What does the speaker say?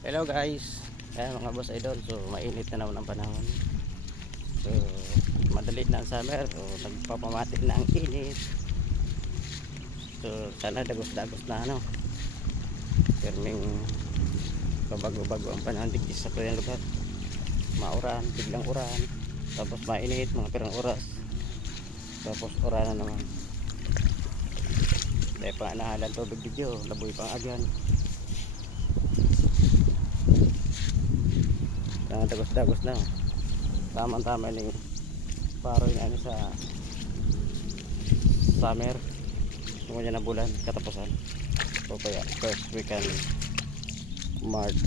Hello guys. Ayan mga boss idol. So mainit na naman ang panahon. So madali na ang summer. So nagpapamati na ang init. So sana dagos-dagos na ano. Perming babago-bago ang panahon dito sa kanyang lugar. Mauran, biglang uran. Tapos mainit mga pirang oras. Tapos uran na naman. Dahil pa nahalan tubig video. Laboy pang agyan. Dagos-dagos na. Tama-tama ni paroy na ano sa summer. Tungkol na bulan katapusan. So kaya first weekend March.